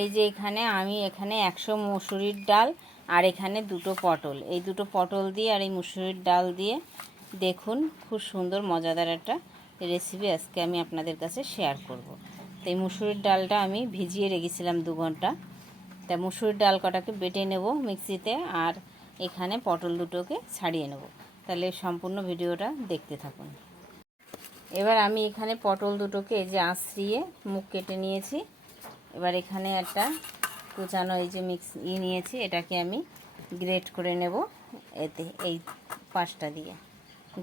এই যে এখানে আমি এখানে একশো মুসুরির ডাল আর এখানে দুটো পটল। এই দুটো পটল দিয়ে আর এই মুসুরির ডাল দিয়ে দেখুন খুব সুন্দর, মজাদার একটা রেসিপি আজকে আমি আপনাদের কাছে শেয়ার করব। তো এই মুসুরির ডালটা আমি ভিজিয়ে রেখেছিলাম দু ঘণ্টা। তা মুসুরির ডাল কটাকে বেটে নেব মিক্সিতে আর এখানে পটল দুটোকে ছাড়িয়ে নেব। তাহলে সম্পূর্ণ ভিডিওটা দেখতে থাকুন। এবার আমি এখানে পটল দুটোকে এই যে আশ্রিয়ে মুখ কেটে নিয়েছি। এবার এখানে একটা কুচানো এই যে মিক্স ই নিয়েছি, এটাকে আমি গ্রেট করে নেব এতে, এই পাশটা দিয়ে।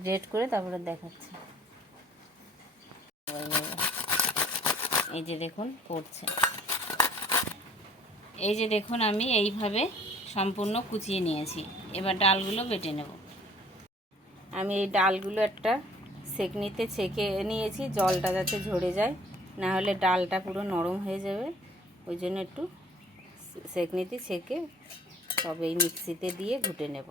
গ্রেট করে তারপরে দেখাচ্ছি। এই যে দেখুন, পড়ছে। এই যে দেখুন, আমি এইভাবে সম্পূর্ণ কুচিয়ে নিয়েছি। এবার ডালগুলো বেটে নেব। আমি এই ডালগুলো একটা সেকনিতে ছেঁকে নিয়েছি, জলটা যাতে ঝরে যায়। না হলে ডালটা পুরো নরম হয়ে যাবে। ওই জন্য একটু সেকনিতে ছেঁকে তবে এই মিক্সিতে দিয়ে ঘুটে নেব।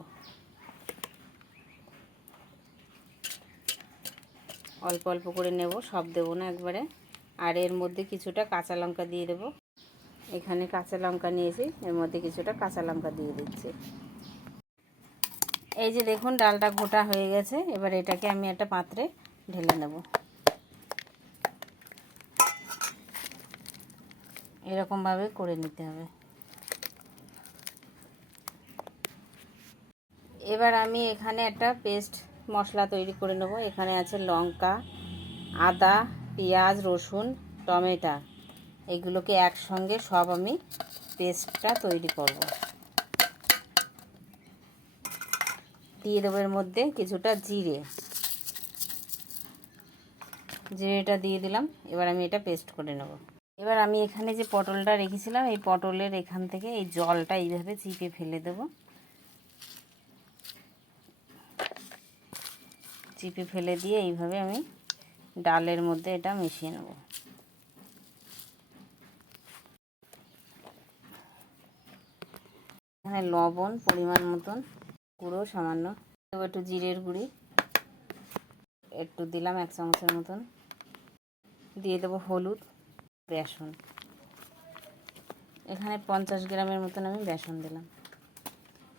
অল্প অল্প করে নেব, সব দেবো না একবারে। আর এর মধ্যে কিছুটা কাঁচা লঙ্কা দিয়ে দেবো। এখানে কাঁচা লঙ্কা নিয়েছি, এর মধ্যে কিছুটা কাঁচা লঙ্কা দিয়ে দিচ্ছি। এই যে দেখুন, ডালটা গোটা হয়ে গেছে। এবার এটাকে আমি একটা পাত্রে ঢেলে নেব। এরকমভাবে করে নিতে হবে। এবার আমি এখানে একটা পেস্ট মশলা তৈরি করে নেব। এখানে আছে লঙ্কা, আদা, পেঁয়াজ, রসুন, টমেটো। এইগুলোকে একসঙ্গে সব আমি পেস্টটা তৈরি করব। দিয়ে দেবো এর মধ্যে কিছুটা জিরে। জিরেটা দিয়ে দিলাম। এবার আমি এটা পেস্ট করে নেব। এবার আমি এখানে যে পটলটা রেখেছিলাম, এই পটলের এখান থেকে এই জলটা এইভাবে চিপে ফেলে দেব। চিপে ফেলে দিয়ে এইভাবে আমি ডালের মধ্যে এটা মিশিয়ে নেব। এখানে লবণ, পরিমাণ মতন গুঁড়ো, সামান্য একটু জিরের গুঁড়ি। একটু দিলাম এক চামচের মতন। দিয়ে দেবো হলুদ। বেসন এখানে পঞ্চাশ গ্রামের মতন আমি বেসন দিলাম।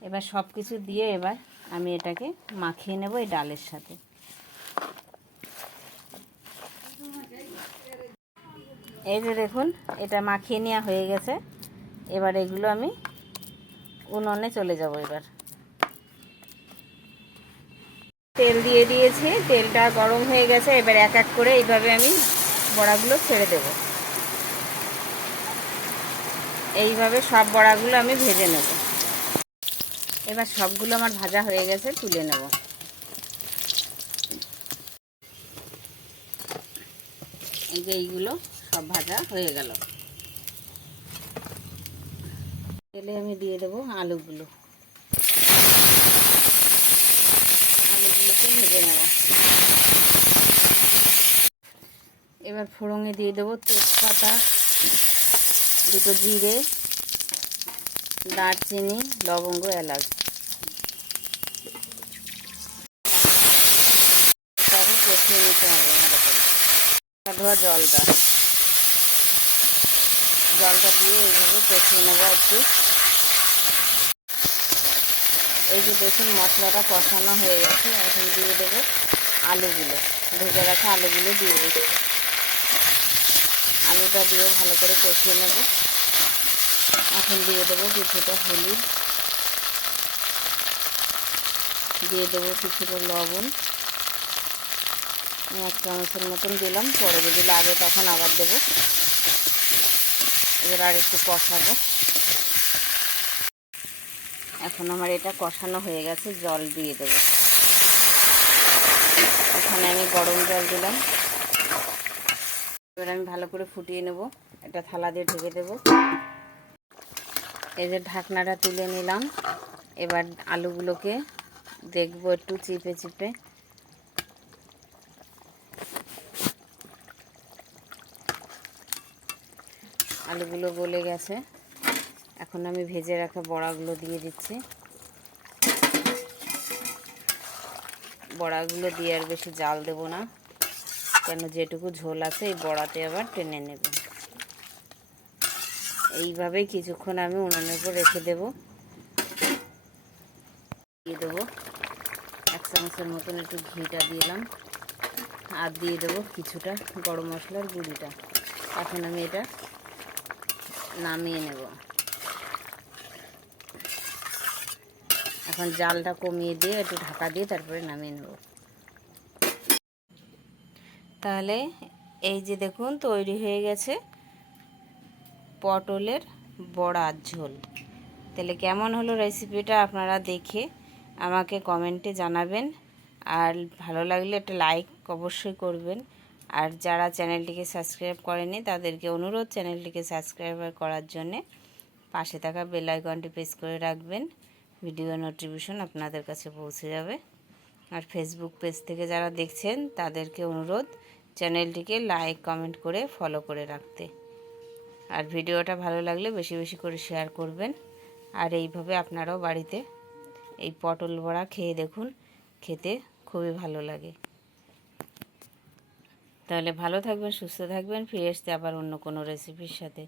এবার সব কিছু দিয়ে এবার আমি এটাকে মাখিয়ে নেব এই ডালের সাথে। এই যে দেখুন, এটা মাখিয়ে নেওয়া হয়ে গেছে। এবার এগুলো আমি উনুনে চলে যাব এবার। তেল দিয়ে দিয়েছি, তেলটা গরম হয়ে গেছে। এবার এক এক করে এইভাবে আমি বড়াগুলো ছেড়ে দেব। এইভাবে সব বড়াগুলো আমি ভেজে নেব। এবার সবগুলো আমার ভাজা হয়ে গেছে, তুলে নেব। এই যে এইগুলো সব ভাজা হয়ে গেল। তেলে আমি দিয়ে দেবো আলুগুলো। আলুগুলোকে ভেজে নেব। এবার ফোড়ঙে দিয়ে দেবো তেজপাতা। দুটো জিরে, দারচিনি, লবঙ্গ, এলাচ। এটাকে কষিয়ে নিতে হবে ভালো করে। ধোয়া জলটা। জলটা দিয়ে এইভাবে কষিয়ে নেব একটু। এই যে দেখুন, মশলাটা কষানো হয়ে গেছে। এখন দিয়ে দেবো আলুগুলো। ভেজে রাখা আলুগুলো দিয়ে দিচ্ছি। আলুটা দিয়ে ভালো করে কষিয়ে নেব। এখন দিয়ে দেবো কিছুটা হলুদ। দিয়ে দেবো কিছুটা লবণ। এক চামচের মতন দিলাম। পরে যদি লাগে তখন আবার দেবো। এবার আর একটু কষাবো। এখন আমার এটা কষানো হয়ে গেছে। জল দিয়ে দেবো। এখানে আমি গরম জল দিলাম। এবার আমি ভালো করে ফুটিয়ে নেব। একটা থালা দিয়ে ঢেকে দেবো। এই যে ঢাকনাটা তুলে নিলাম। এবার আলুগুলোকে দেখব একটু চিপে চিপে। আলুগুলো গলে গেছে। এখন আমি ভেজে রাখা বড়াগুলো দিয়ে দিচ্ছি। বড়াগুলো দিয়ে আর বেশি জাল দেব না। কেন যেটুকু ঝোল আছে এই বড়াতে আবার টেনে নেবে। এইভাবে কিছুক্ষণ আমি উনুনের উপর রেখে দেবো। দিয়ে দেবো। এক চামচের মতন একটু ঘিটা দিলাম। আর দিয়ে দেবো কিছুটা গরম মশলার গুঁড়িটা। এখন আমি এটা নামিয়ে নেব। এখন জালটা কমিয়ে দিয়ে একটু ঢাকা দিয়ে তারপরে নামিয়ে নেব। তাহলে এই যে দেখুন, তৈরি হয়ে গেছে পটলের বড়ার ঝোল। তাহলে কেমন হলো রেসিপিটা আপনারা দেখে আমাকে কমেন্টে জানাবেন। আর ভালো লাগলে একটা লাইক অবশ্যই করবেন। আর যারা চ্যানেলটিকে সাবস্ক্রাইব করেনি তাদেরকে অনুরোধ চ্যানেলটিকে সাবস্ক্রাইব করার জন্যে পাশে থাকা বেল আইকনটি প্রেস করে রাখবেন। ভিডিও নোটিফিকেশন আপনাদের কাছে পৌঁছে যাবে। আর ফেসবুক পেজ থেকে যারা দেখছেন, তাদেরকে অনুরোধ চ্যানেলটিকে লাইক কমেন্ট করে ফলো করে রাখতে। আর ভিডিওটা ভালো লাগলে বেশি বেশি করে শেয়ার করবেন। আর এইভাবে আপনারাও বাড়িতে এই পটল বড়া খেয়ে দেখুন, খেতে খুবই ভালো লাগে। তাহলে ভালো থাকবেন, সুস্থ থাকবেন, ফিরে আসতে আবার অন্য কোনো রেসিপির সাথে।